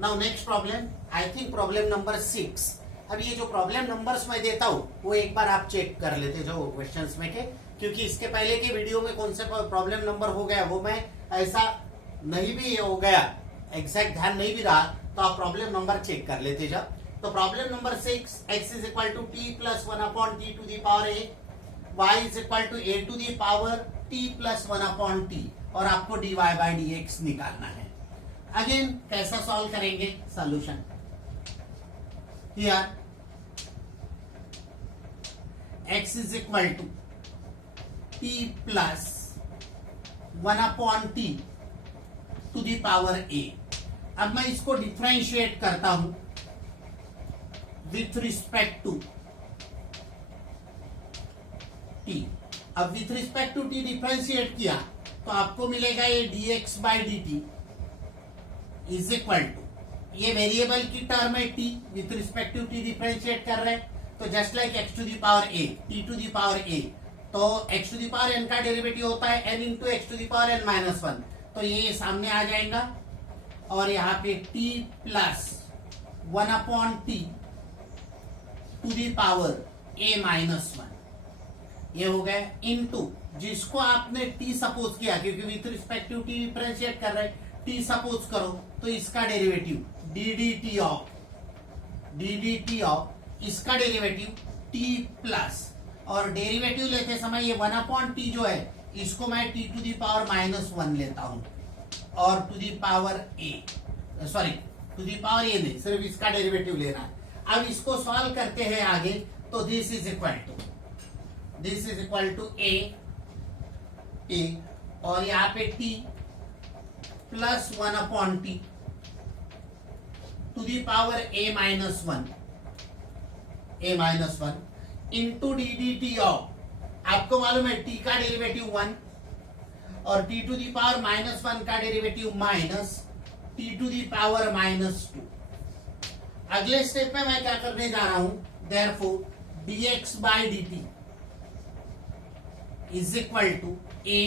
Now next problem, I think problem number 6। अब ये जो प्रॉब्लम नंबर्स मैं देता हूँ वो एक बार आप चेक कर लेते जो क्वेश्चंस में के, क्योंकि इसके पहले के वीडियो में कौन सा प्रॉब्लम नंबर हो गया वो मैं ऐसा नहीं भी हो गया, एग्जैक्ट ध्यान नहीं भी रहा, तो आप प्रॉब्लम नंबर चेक कर लेते जब। तो problem number 6, x is equal to T plus 1 upon T to the power a, y is equal to a to the power t plus 1 upon T, और आपको dy बाई dx निकालना है। Again कैसा solve करेंगे? Solution here x is equal to t plus 1 upon T to the power a। अब मैं इसको differentiate करता हूं विथ रिस्पेक्ट टू t। अब with respect to t differentiate किया तो आपको मिलेगा ये dx by dt is equal to, ये वेरिएबल की टर्म है t, with respect to t differentiate कर रहे हैं, तो just like x to the power a, t to the power a, तो x to the power n का derivative होता है n into x to the power n minus 1, तो ये सामने आ जाएगा, और यहाँ पे t plus 1 upon T to the power a minus 1, ये हो गया इनटू जिसको आपने t सपोज किया, क्योंकि with respect to t differentiate कर रहे हैं, t सपोज करो तो इसका डेरिवेटिव ddT ऑफ इसका डेरिवेटिव t प्लस, और डेरिवेटिव लेते समय ये 1 अपॉन टी जो है इसको मैं t to the power minus 1 लेता हूं, और to the power a, sorry to the power a नहीं, सिर्फ इसका डेरिवेटिव लेना है। अब इसको सॉल्व करते हैं आगे, तो this is equal to a, और यहाँ पे t plus 1 upon T to the power a minus 1 into D D T of, आपको मालूम है t का डेरिवेटिव 1 और t to the power minus 1 का derivative minus t to the power minus 2। अगले स्टेप में मैं क्या करने जा रहा हूं, therefore dx by dt is equal to a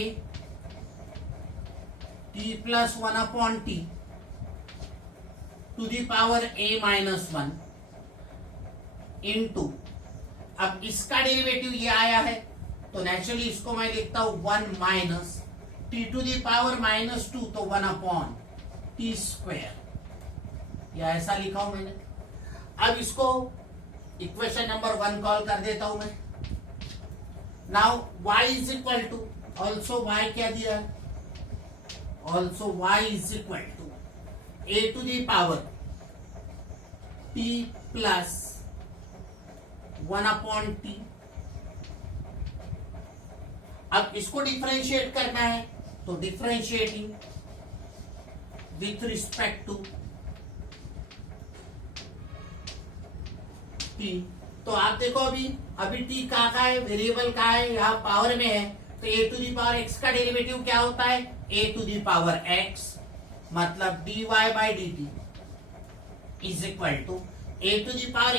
t plus 1 upon T to the power a minus 1 into, अब इसका डेरिवेटिव ये आया है तो नेचुरली इसको मैं लिखता हूं 1 minus T to the power minus 2, तो 1 अपॉन टी स्क्वायर, या ऐसा लिखा हूं मैंने। अब इसको इक्वेशन नंबर 1 कॉल कर देता हूं मैं। Now y is equal to, also y क्या दिया, also y is equal to a to the power t plus 1 upon T. अब इसको डिफरेंशिएट करना है, तो differentiating with respect to t, तो आप देखो अभी t कहाँ का है, वेरिएबल कहाँ है, यहाँ पावर में है, तो a to the power x का डेरिवेटिव क्या होता है, a to the power x, मतलब dy by dt is equal to a to the power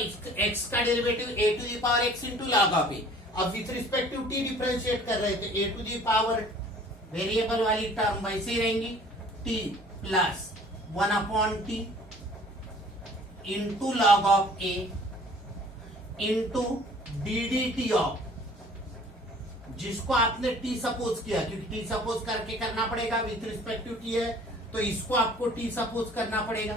x का derivative a to the power x into log of a। अब with respect to t differentiate कर रहे थे, a to the power variable वाली term वैसे ही रहेंगी, t plus 1 upon T into log of a into ddT of, जिसको आपने t सपोज किया, क्योंकि t सपोज करके करना पड़ेगा, विथ रिस्पेक्ट टू t है तो इसको आपको t सपोज करना पड़ेगा।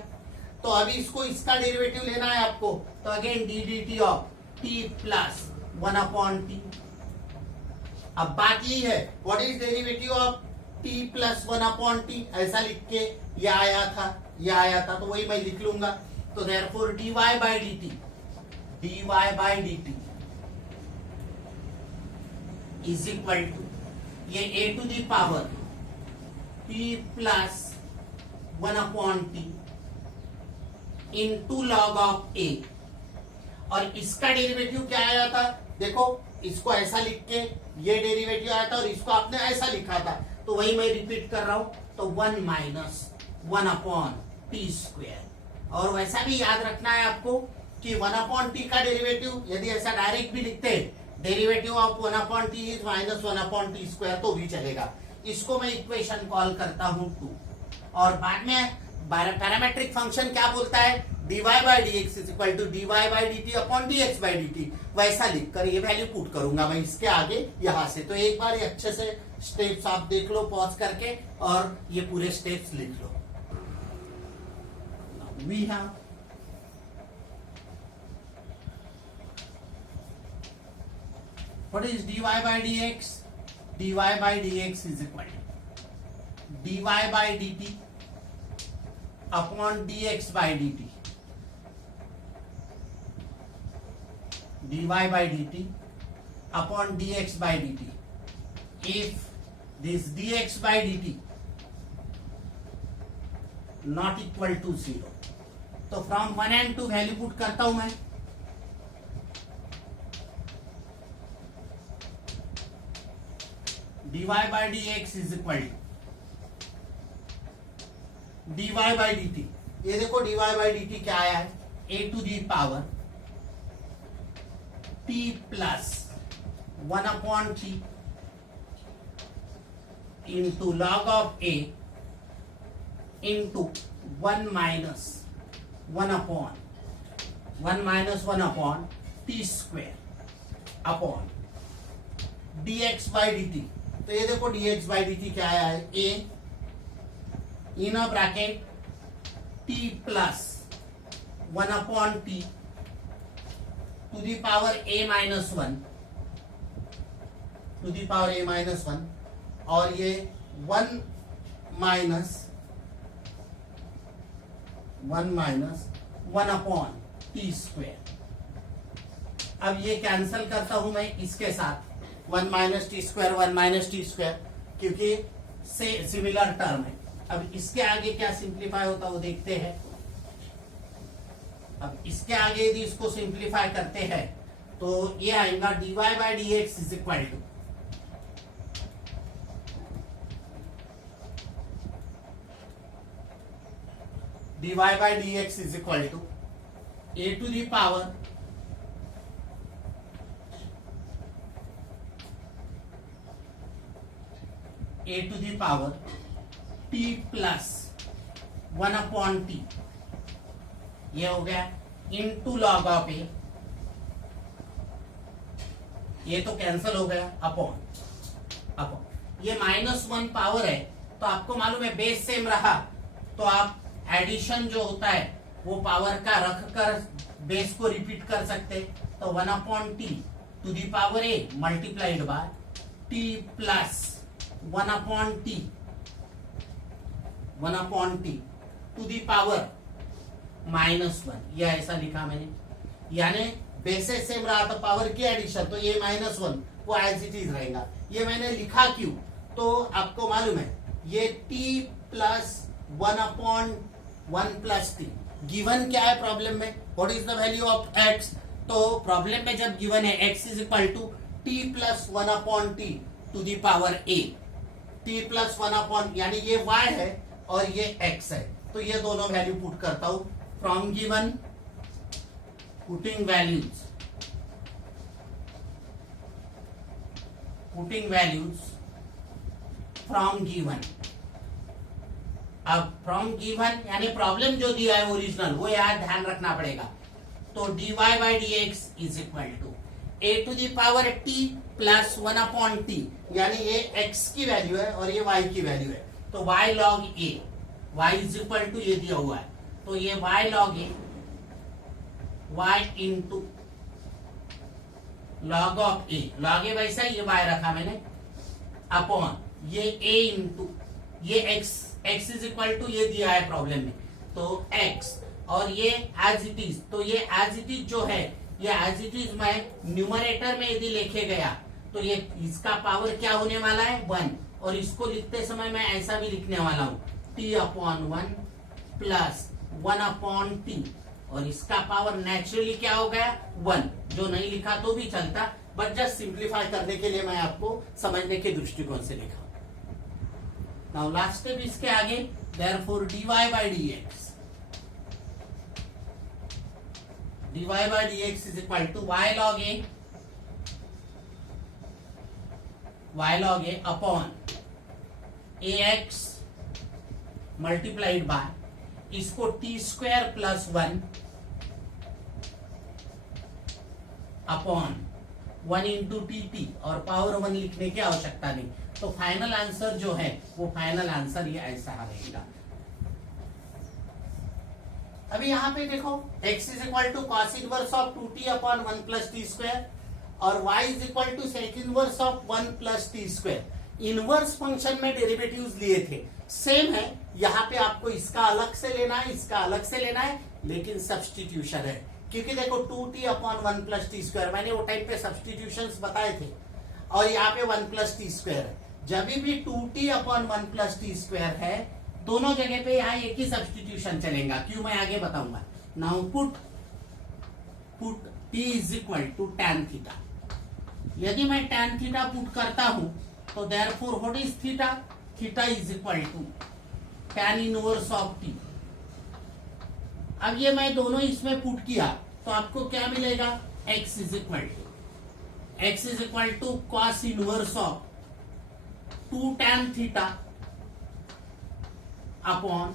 तो अभी इसको इसका डेरिवेटिव लेना है आपको, तो again ddT of t plus 1 upon T. अब बात यही है, what is derivative of t plus 1 upon T, ऐसा लिख के ये आया था, तो वही मैं लिख लूंगा। तो therefore dy by dt is equal to, ये a to the power t plus 1 upon T into log of a, और इसका डेरिवेटिव क्या आया था, देखो इसको ऐसा लिख के ये डेरिवेटिव आया था और इसको आपने ऐसा लिखा था, तो वही मैं रिपीट कर रहा हूं, तो 1 माइनस 1 अपॉन टी स्क्वायर। और वैसा भी याद रखना है आपको कि 1 अपॉन टी का डेरिवेटिव यदि ऐसा डायरेक्ट भी लिखते हैं, derivative of 1 upon T is minus 1 upon T square, तो भी चलेगा। इसको मैं इक्वेशन कॉल करता हूं 2, और बाद में पैरामेट्रिक फंक्शन क्या बोलता है, dy by D x is equal to dy by D T upon D X by D T. वैसा लिखकर ये वैल्यू पुट करूंगा मैं इसके आगे यहां से। तो एक बार ये अच्छे से स्टेप्स आप देख लो पॉज करके और ये पूरे स्टेप्स लिख लो। We have what is dy by dx? dy by dx is equal to dy by dt upon dx by dt, dy by dt upon dx by dt. If this dx by dt not equal to 0, तो from 1 and 2 value put करता हूं मैं। dy by dx is equal to dy by dt। ये देखो dy by dt क्या आया है, a to the power t plus 1 upon t into log of a into 1 minus 1 upon t square upon dx by dt। तो ये देखो dx by dt क्या आया है, a in a bracket t plus 1 upon t to the power a minus 1, to the power a minus 1, और ये 1 minus 1 upon T square. अब ये कैंसल करता हूं मैं इसके साथ, 1 minus t square 1 minus t square, क्योंकि से सिमिलर टर्म है। अब इसके आगे क्या सिंप्लीफाई होता है वो देखते हैं। अब इसके आगे यदि इसको सिंप्लीफाई करते हैं तो ये आएगा dy by D x is equal to dy by dx is equal to a to the power t plus 1 upon t, ये हो गया into log of a, ये तो कैंसल हो गया अपॉन ये -1 पावर है। तो आपको मालूम है बेस सेम रहा तो आप एडिशन जो होता है वो पावर का रखकर बेस को रिपीट कर सकते। तो 1 upon T to the power a multiplied by t plus 1 upon T to the power -1, ये ऐसा लिखा मैंने। यानी बेसेस सेम रहा तो पावर की एडिशन, तो ये -1 वो एज इट इज रहेगा। ये मैंने लिखा क्यों, तो आपको मालूम है ये t plus 1 upon 1 plus t given क्या है प्रॉब्लम में, what is the value of x। तो प्रॉब्लम में जब गिवन है x is equal to t plus 1 upon T to the power a, t plus 1 upon यानी ये y है और ये x है। तो ये दोनों वैल्यू पुट करता हूं from given, putting values from given. अब फ्रॉम गिवन यानी प्रॉब्लम जो दिया है ओरिजिनल वो यार ध्यान रखना पड़ेगा। तो dy by D x is equal to a to the power t plus 1 upon t, यानी ये x की वैल्यू है और ये y की वैल्यू है। तो y log a, y is equal to ये दिया हुआ है, तो ये y log a, y into log of a, log a वैसा ये y रखा मैंने, अपॉन ये a इंटू ये x इज इक्वल टू ये दिया है प्रॉब्लम में, तो x और ये एज इट इज। तो ये एज इट इज जो है ये एज इट इज मैं न्यूमरेटर में यदि लिखे गया तो ये इसका पावर क्या होने वाला है 1, और इसको लिखते समय मैं ऐसा भी लिखने वाला हूं t upon 1 plus 1 upon T, और इसका पावर नेचुरली क्या हो गया 1, जो नहीं लिखा तो भी चलता, बट जस्ट सिंप्लीफाई करने के लिए मैं आपको समझने के दृष्टिकोण से लिखा। नाउ लास्ट स्टेप इसके आगे, therefore dy by dx is equal to y log a upon ax multiplied by इसको t square plus 1 upon 1 into t और पावर 1 लिखने की आवश्यकता नहीं। तो फाइनल आंसर जो है वो फाइनल आंसर ये ऐसा रहेगा। अभी यहां पे देखो x is equal to cos inverse of 2t upon 1 plus t square और y is equal to sec inverse of 1 plus t square. Inverse function में डेरिवेटिव्स लिए थे, सेम है। यहाँ पे आपको इसका अलग से लेना है, इसका अलग से लेना है, लेकिन सब्सटीट्यूशन है। क्योंकि देखो 2t upon 1 plus t square, मैंने वो टाइम पे सब्सटीट्यूशंस बताए थे, और यहाँ पे 1 प्लस टी स्क्वायर है। जब भी 2t upon 1 plus t square है, दोनों जगह पे यहाँ एक ही सब्सटीट्यूशन चलेगा। क्यों, मैं आगे बताऊंगा। Now put t is equal to tan theta. यदि मैं tan थीटा पुट करता हूं तो therefore what is theta? Theta is equal to tan inverse of t। अब ये मैं दोनों इसमें पुट किया तो आपको क्या मिलेगा? x is equal to cos inverse of 2 tan theta upon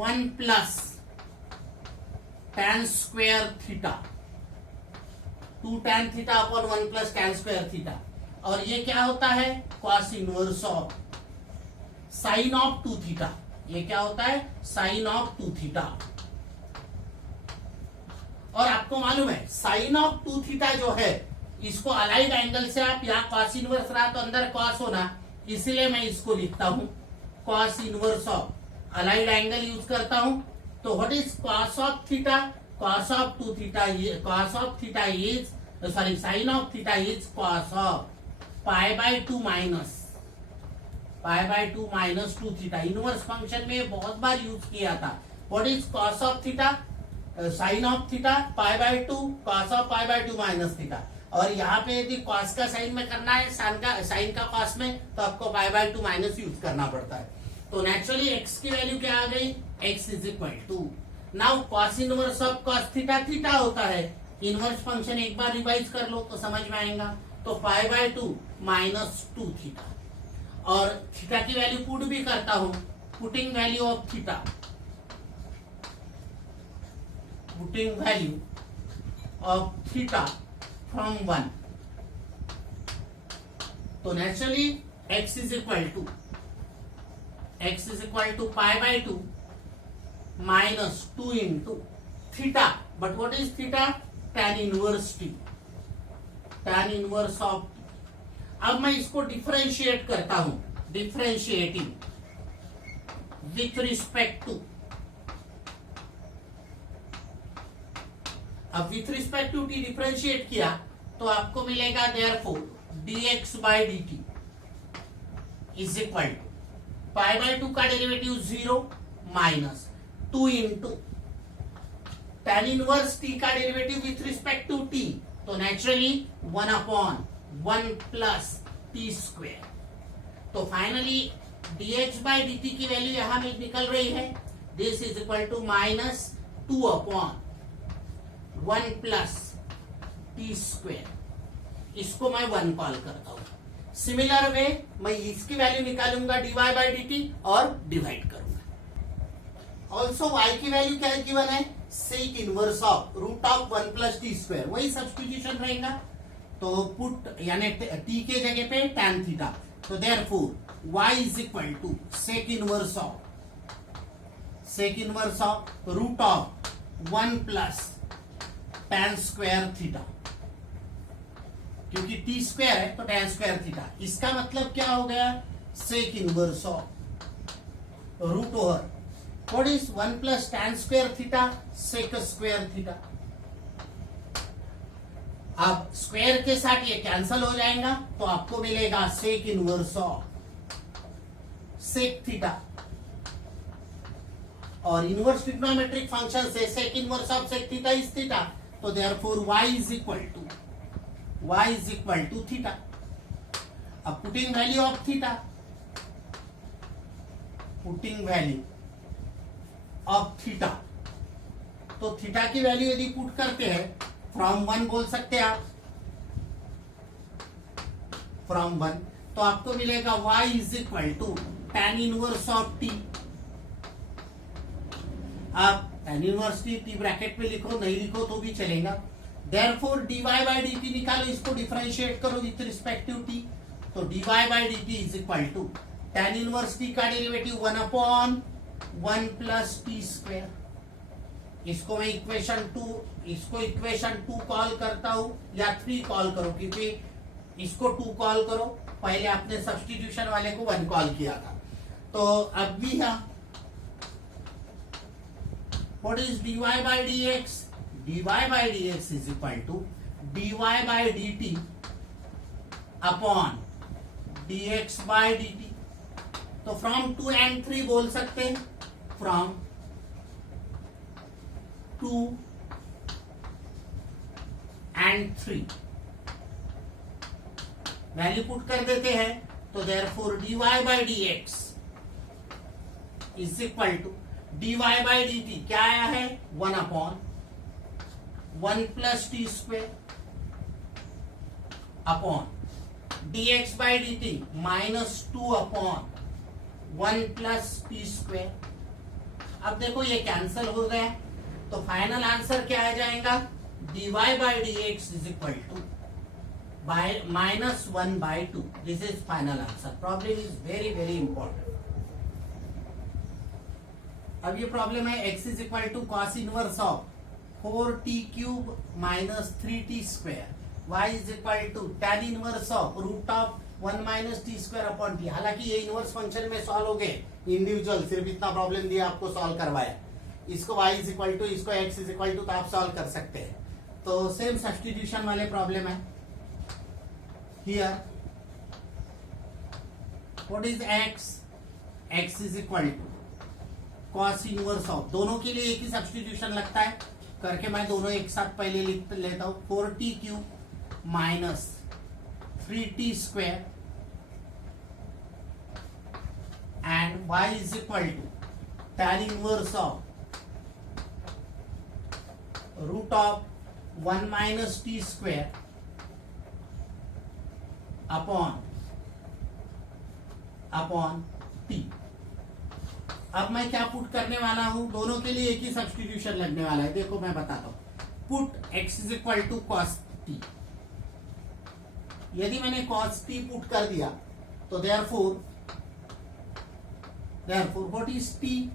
1 plus tan square theta. 2 tan theta upon 1 plus tan square theta. और ये क्या होता है? Cos inverse of sine of 2 theta. ये क्या होता है? Sine of 2 theta. और आपको मालूम है साइन ऑफ 2 थीटा जो है, इसको अलाइड एंगल से आप यहाँ कॉस इनवर्स रहा तो अंदर कॉस होना, इसलिए मैं इसको लिखता हूं cos inverse of, allied angle use करता हूं। तो what is cos of theta? Cos of 2 theta, cos of theta is sorry sine of theta is cos of π/2 minus 2 theta. Inverse function में बहुत बार यूज किया था। What is cos of theta? Sine of theta π/2 cos of π/2 minus theta. और यहाँ पे यदि cos का साइन में करना है, साइन का कॉस में, तो आपको π/2 माइनस यूज करना पड़ता है। तो नेचुरली x की वैल्यू क्या आ गई? x is equal to, now cos inverse of cos theta theta होता है। इनवर्स फंक्शन एक बार रिवाइज कर लो तो समझ में आएगा। तो π/2 माइनस 2 थीटा, और थीटा की वैल्यू पुट भी करता हूं। Putting value of theta, putting value of theta from 1, तो naturally x is equal to π/2 minus 2 into theta. But what is theta? tan inverse t, tan inverse of. अब मैं इसको differentiate करता हूं, डिफरेंशिएटिंग विथ रिस्पेक्ट टू, अब with respect to t differentiate किया तो आपको मिलेगा therefore dx/dt is equal to π/2 का derivative 0 minus 2 into tan inverse t का derivative with respect to t, तो naturally 1 upon 1 plus t square. तो फाइनली dx/dt की वैल्यू यहां में निकल रही है। This is equal to minus 2 upon 1 plus t square. इसको मैं 1 कॉल करता हूं। सिमिलर वे मैं इसकी वैल्यू निकालूंगा dy/dt और डिवाइड करूंगा। ऑल्सो y की वैल्यू क्या गिवन है? Sec inverse of root of 1 plus t square, वही सब्स्टिट्यूशन रहेगा। तो पुट यानी t के जगह पे tan थीटा, तो therefore y is equal to sec inverse of root of 1 plus tan square theta. क्योंकि टी स्क्वायर है तो tan स्क्वायर थीटा। इसका मतलब क्या हो गया? Sec inverse of root over what is 1 plus tan square theta, sec square theta. अब square के साथ ये कैंसल हो जाएगा तो आपको मिलेगा sec inverse of sec theta. और इनवर्स ट्रिग्नोमेट्रिक फंक्शन से sec inverse of sec theta is theta, तो therefore y is equal to theta. अब putting value of theta, putting value of theta, तो थीटा की वैल्यू यदि put करते हैं from 1 बोल सकते हैं आप, फ्रॉम 1, तो आपको मिलेगा y is equal to tan inverse of t आप tan इनवर्स टी ब्रैकेट में लिखो, नहीं लिखो तो भी चलेगा। Therefore dy by D t निकालो, इसको डिफरेंशिएट करो विथ रिस्पेक्ट टू टी, तो dy by D t is equal to tan inverse t का डेरिवेटिव 1/1 प्लस टी स्क्वायर। इसको मैं इक्वेशन 2 कॉल करता हूं या 3 कॉल करो, क्योंकि इसको 2 कॉल करो, पहले आपने सब्स्टिट्यूशन वाले को 1 कॉल किया था। तो अब भी what is dy by dx? dy by dx is equal to dy by dt upon dx by dt। तो फ्रॉम 2 and 3 बोल सकते हैं, फ्रॉम 2 and 3 वैल्यू पुट कर देते हैं, तो therefore dy by dx is equal to dy by dt क्या आया है? 1/1 plus t square upon dx by dt -2/1 plus t square. अब देखो ये कैंसल हो गया, तो फाइनल आंसर क्या आ जाएगा? dy by dx is equal to -1/2। This is final answer. Problem is very very important. अब ये प्रॉब्लम है x is equal to cos inverse of 4t³ minus 3t square, y is equal to tan inverse of root of 1 minus t square upon t. हालांकि ये inverse function में solve हो गए individual, सिर्फ इतना प्रॉब्लम दिया आपको सॉल्व करवाया। इसको y इज इक्वल टू, इसको x इज इक्वल टू, तो आप सॉल्व कर सकते हैं। तो सेम सब्स्टिट्यूशन वाले प्रॉब्लम है। Here what is x is equal to cos inverse of, दोनों के लिए एक ही सब्स्टिट्यूशन लगता है, करके मैं दोनों एक साथ पहले लिख लेता हूं। 4t³ minus 3t square and y is equal to tan inverse of root of 1 minus t square upon T. अब मैं क्या पुट करने वाला हूं? दोनों के लिए एक ही सब्स्टिट्यूशन लगने वाला है। देखो मैं बताता हूं। Put x is equal to cos t. यदि मैंने कॉस टी पुट कर दिया तो देयरफॉर व्हाट इज टी,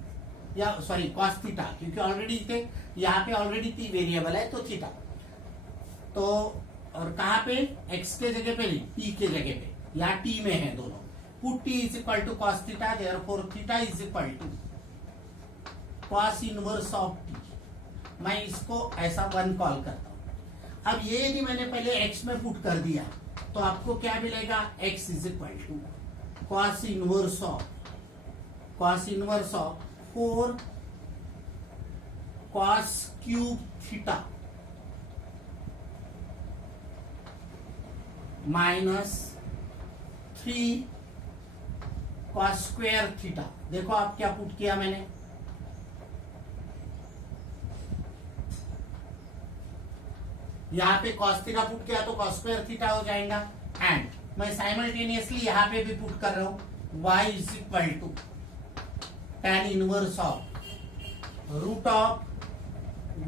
या सॉरी कॉस थीटा, क्योंकि ऑलरेडी थे यहाँ पे ऑलरेडी टी वेरिएबल है, तो थीटा। तो और कहां पे? x के जगह पे नहीं, t के जगह पे, यहाँ t में है दोनों। Put t is equal to cos theta, therefore theta is equal to cos inverse of t। मैं इसको ऐसा 1 कॉल करता हूं। अब ये यदि मैंने पहले x में पुट कर दिया तो आपको क्या मिलेगा? x is equal to cos inverse of 4 cos cube theta minus 3 cos square theta. देखो आप क्या पुट किया मैंने, यहां पे कॉस थीटा पुट किया तो कॉस स्क्वायर थीटा हो जाएगा। एंड मैं साइमल्टेनियसली यहां पे भी पुट कर रहा हूं, y is equal to tan inverse of root of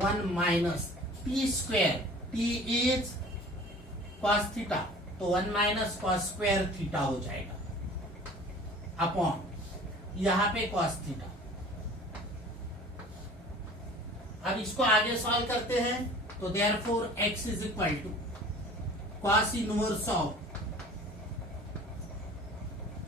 1 minus t square, t is cos theta, तो 1 माइनस कॉस स्क्वायर थीटा हो जाएगा अपॉन यहां पे कॉस थीटा। अब इसको आगे सॉल्व करते हैं, तो therefore x is equal to cos inverse of,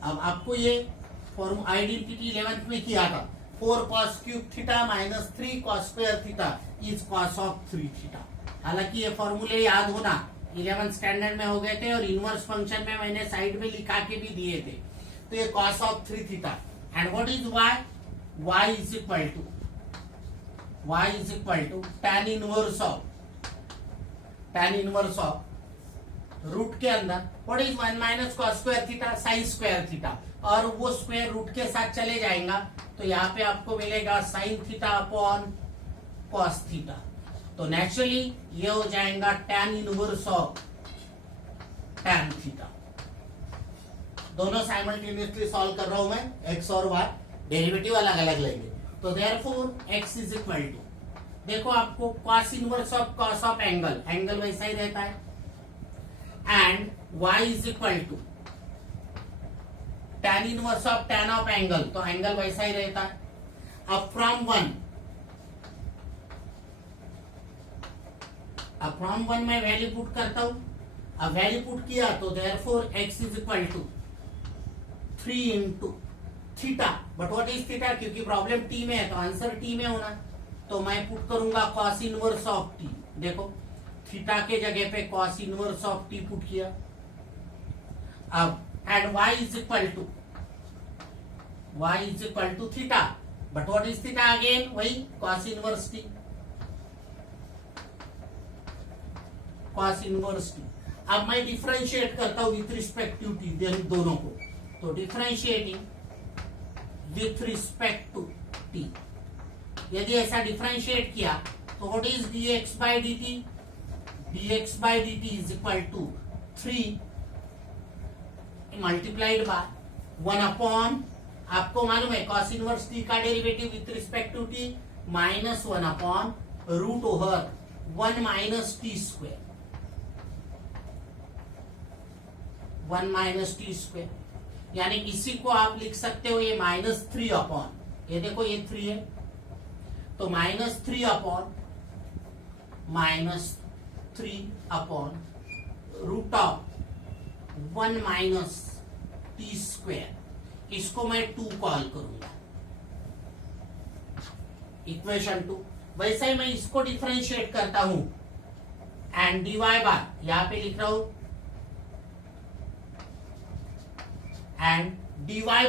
अब आपको ये फॉर्म आइडेंटिटी 11th में किया था, 4 cos cube theta minus 3 cos square theta is cos of 3 theta. हालांकि ये फॉर्मूले याद होना 11th स्टैंडर्ड में हो गए थे, और इनवर्स फंक्शन में मैंने साइड में लिखा के भी दिए थे। तो ये cos of 3 theta and what is y is equal to tan inverse of root के अंदर what is 1 minus cos square theta sine square theta, और वो स्क्वायर रूट के साथ चले जाएगा, तो यहाँ पे आपको मिलेगा sine theta upon cos theta. तो नेचुरली ये हो जाएगा tan inverse of tan theta. दोनों साइमल्टेनियसली सॉल्व कर रहा हूं मैं, x और y, डेरिवेटिव अलग अलग लेंगे। तो therefore x is equal to, देखो आपको cos inverse of cos of angle, angle वैसा ही रहता है, and y is equal to tan inverse of tan of angle, तो एंगल वैसा ही रहता है। अब फ्रॉम वन मैं वैल्यू पुट करता हूं। अब वैल्यू पुट किया तो therefore x is equal to 3 into theta, but what is theta, क्योंकि प्रॉब्लम t में है तो आंसर t में होना, तो मैं पुट करूंगा cos इनवर्स ऑफ t। देखो थीटा के जगह पे cos inverse of t put किया। अब and y is equal to theta, but what is theta again, वही cos inverse t, cos inverse t। अब मैं डिफरेंशिएट करता हूं विथ रिस्पेक्ट टू t, दोनों को, तो differentiating with respect to t, यदि ऐसा डिफरेंशिएट किया तो what is dx by dt, dx by dt is equal to 3 multiplied by 1 upon, आपको मालूम है cos इनवर्स t का derivative with respect to t minus 1 upon root over 1 minus t square, 1 minus t square, यानी इसी को आप लिख सकते हो ये -3 अपॉन, ये देखो ये 3 है, तो -3 upon root of 1 minus t square, इसको मैं 2 कॉल करूंगा, इक्वेशन 2। वैसे ही मैं इसको डिफरेंशिएट करता हूं, एंड dy बाय, यहां पे लिख रहा हूं, एंड dy बाय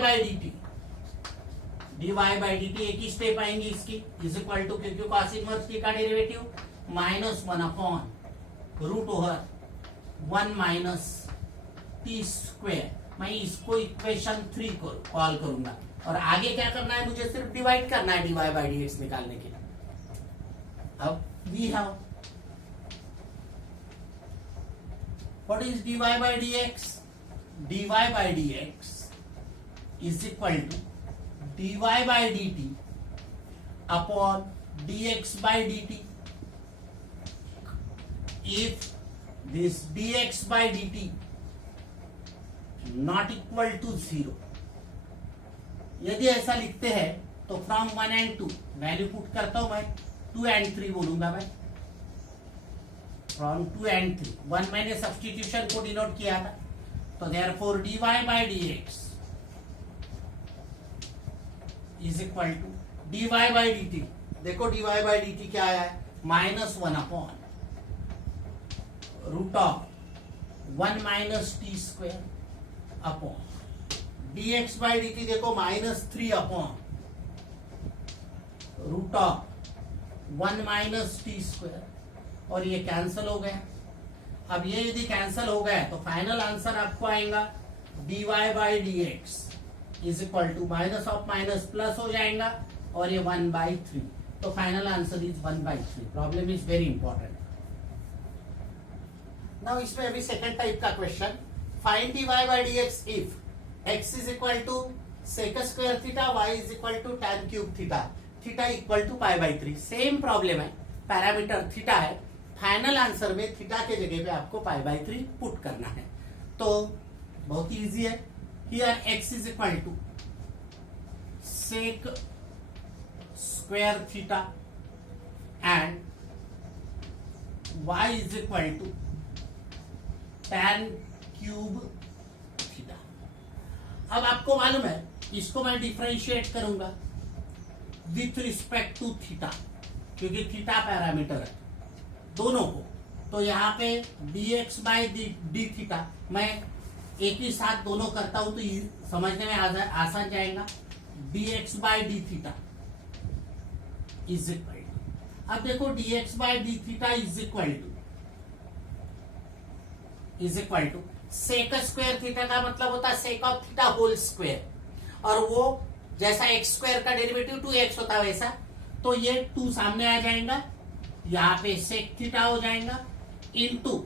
dt एक ही स्टेप आएंगे इसकी, इज इक्वल टू, क्योंकि cos इनवर्स t का derivative -1 upon root over 1 minus t square, मैं इसको इक्वेशन 3 को कॉल करूंगा, और आगे क्या करना है, मुझे सिर्फ डिवाइड करना है dy बाय dx निकालने के लिए। अब we have what is dy by dx, dy by dx is equal to dy by dt upon dx by dt, if this dx by dt not equal to 0, यदि ऐसा लिखते हैं तो from 1 and 2 value put करता हूं मैं, 2 and 3 बोलूंगा मैं, फ्रॉम 2 and 3, 1 मैंने सब्स्टिट्यूशन को डिनोट किया था, तो therefore dy by dx is equal to dy by dt, देखो dy by dt क्या आया है, -1 upon root of 1 minus t square upon dx by dt, देखो -3 upon root of 1 minus t square, और ये कैंसल हो गया। अब ये यदि कैंसल हो गया तो फाइनल आंसर आपको आएगा dy by dx is equal to minus of minus plus हो जाएगा, और ये 1/3, तो final answer is 1/3। Problem is very important. Now इसमें अभी सेकंड टाइप का question, find dy by dx if x is equal to sec square theta, y is equal to tan cube theta, theta equal to π/3। Same problem है, parameter theta है, final answer में theta के जगह पे आपको π/3 put करना है, तो बहुत इजी है। Here x is equal to sec square theta and y is equal to tan cube theta. अब आपको मालूम है, इसको मैं डिफरेंशिएट करूंगा विथ रिस्पेक्ट टू थीटा, क्योंकि थीटा पैरामीटर है दोनों को, तो यहाँ पे dx बाय डी थीटा मैं एक ही साथ दोनों करता हूं तो समझने में आसान जाएगा। dx by D theta is equal to, अब देखो dx by D theta is equal to sec square theta का मतलब होता है sec of theta whole square, और वो जैसा एक्स स्क्वायर का डेरिवेटिव 2x होता है वैसा, तो ये 2 सामने आ जाएगा, यहाँ पे सेक थीटा हो जाएगा इनटू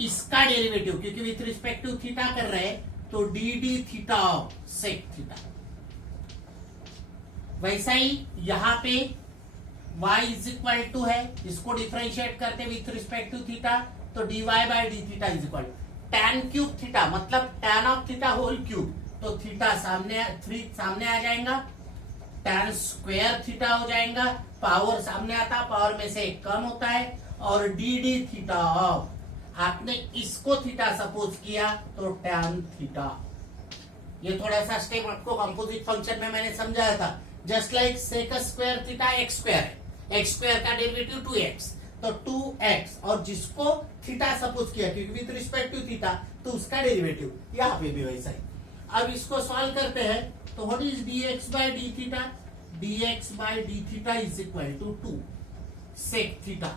इसका डेरिवेटिव, क्योंकि विथ रिस्पेक्ट टू थीटा कर रहे हैं तो d d theta of sec theta वैसा ही यहाँ पे y इज इक्वल टू है, इसको डिफरेंशिएट करते विथ रिस्पेक्ट टू थीटा, तो dy by D theta is equal tan cube theta, मतलब tan of theta whole cube, तो थीटा सामने 3 सामने आ जाएगा, tan स्क्वायर थीटा हो जाएगा, पावर सामने आता, पावर में से एक कम होता है, और डी थीटा ऑफ, आपने इसको थीटा सपोज किया तो tan थीटा। ये थोड़ा सा स्टेप आपको कंपोजिट फंक्शन में मैंने समझाया था, just like sec square theta x square है, एक्स स्क्वायर का डेरिवेटिव 2x, तो 2x, और जिसको थीटा सपोज किया क्योंकि विथ रिस्पेक्ट टू थीटा, तो उसका डेरिवेटिव, यहाँ पे भी वैसा ही। अब इसको सॉल्व करते हैं, तो what is dx by D theta, dx by D theta is equal to 2 sec theta,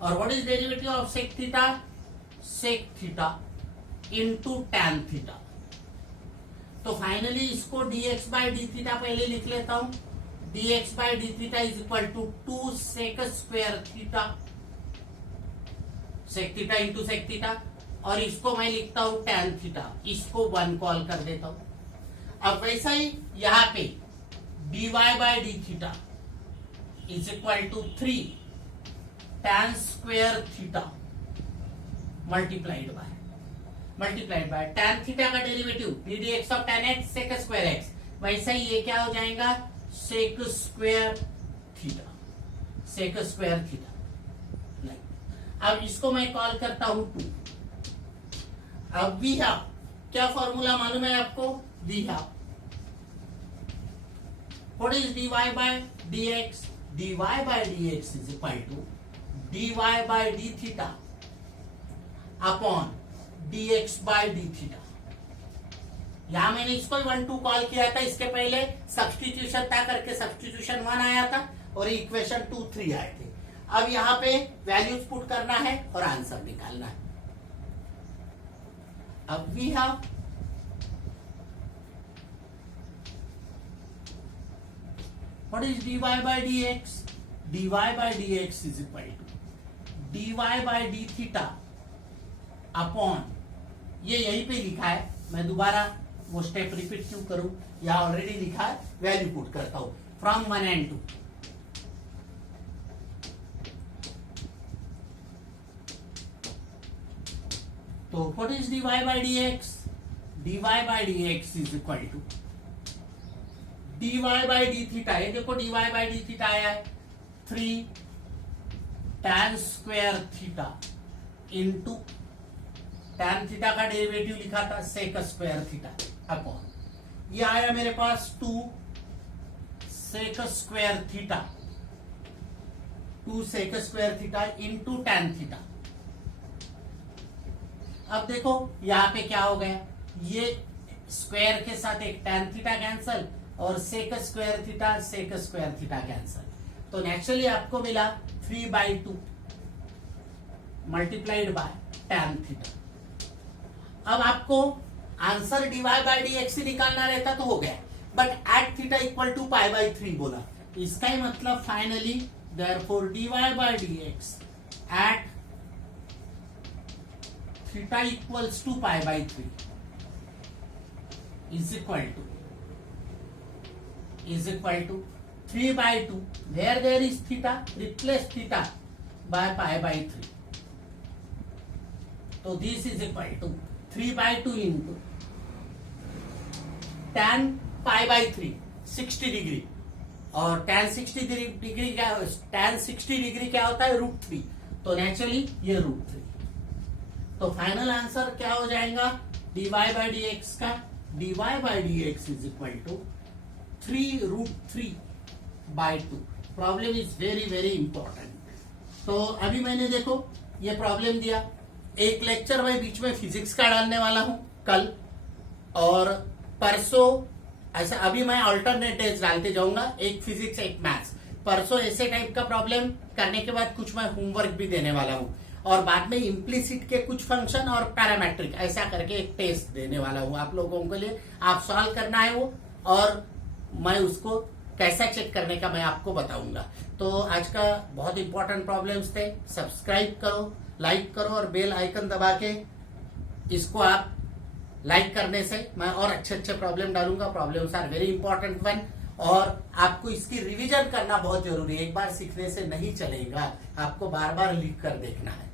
और what is derivative of sec theta, sec theta into tan theta. तो फाइनली इसको dx बाय डी थीटा पहले लिख लेता हूं, dx by D theta is equal to 2 sec square theta, sec theta into sec theta, और इसको मैं लिखता हूं tan थीटा, इसको 1 कॉल कर देता हूं। अब वैसा ही यहां पे dy by D theta is equal to 3 tan square theta multiplied by tan theta का derivative ddx of tan x sec square x, वैसे ही ये क्या हो जाएगा sec square theta, sec square theta. अब इसको मैं कॉल करता हूं 2। अब वी हैव, क्या फॉर्मूला मालूम है आपको, we have what is dy by dx, dy by dx is equal to dy by D theta upon dx by D theta. यहां मैंने इसको 1 2 कॉल किया था, इसके पहले सब्सटीट्यूशन था करके सब्सटीट्यूशन 1 आया था और इक्वेशन 2 3 आए थे। अब यहां पे वैल्यूज पुट करना है और आंसर निकालना है। अब we have what is dy by dx, dy by dx is equal to dy by D theta upon, ये यहीं पे लिखा है, मैं दोबारा वो स्टेप रिपीट क्यों करूं, यहां ऑलरेडी लिखा है, वैल्यू पुट करता हूं फ्रॉम 1 and 2। तो what is dy by dx, dy by dx is equal to dy by D theta, ये देखो dy बाय डी थीटा आया है 3 tan square theta into tan theta का डेरिवेटिव लिखा था सेक स्क्वायर थीटा अपॉन, ये आया मेरे पास 2 sec square theta, 2 sec square theta into tan theta. अब देखो यहां पे क्या हो गया, ये स्क्वायर के साथ एक tan थीटा कैंसल और सेक स्क्वायर थीटा कैंसल, तो नेचुरली आपको मिला 3/2 मल्टीप्लाइड बाय tan थीटा। अब आपको आंसर dy बाय dx से निकालना रहता तो हो गया, but at theta equal to π/3 बोला, इसका ही मतलब finally therefore dy by dx at theta equals to π/3 is equal to 3/2, where there is theta, replace theta by π/3, तो this is equal to 3/2 into tan π/3 60 degree, और tan 60 degree क्या, tan 60 degree क्या होता है √3, तो नेचुरली ये √3। तो final answer क्या हो जाएगा dy बाय dx का, dy by dx is equal to 3√3/2। Problem is very very important. तो अभी मैंने देखो ये प्रॉब्लम दिया, एक लेक्चर मैं बीच में फिजिक्स का डालने वाला हूं कल, और परसों ऐसा, अभी मैं अल्टरनेट डेज डालते जाऊंगा, एक फिजिक्स एक मैथ्स। परसों ऐसे टाइप का प्रॉब्लम करने के बाद कुछ मैं होमवर्क भी देने वाला हूं, और बाद में इम्प्लिसिट के कुछ फंक्शन और पैरामेट्रिक ऐसा करके एक टेस्ट देने वाला हूं आप लोगों के लिए। आप सॉल्व करना है वो, और मैं उसको कैसा चेक करने का मैं आपको बताऊंगा। तो आज का बहुत इंपॉर्टेंट प्रॉब्लम्स थे। सब्सक्राइब करो, लाइक करो और बेल आइकन दबा के इसको आप लाइक करने से मैं और अच्छे अच्छे प्रॉब्लम डालूंगा। Problems are very important one, और आपको इसकी रिवीजन करना बहुत जरूरी है। एक बार सीखने से नहीं चलेगा, आपको बार बार लिख कर देखना है।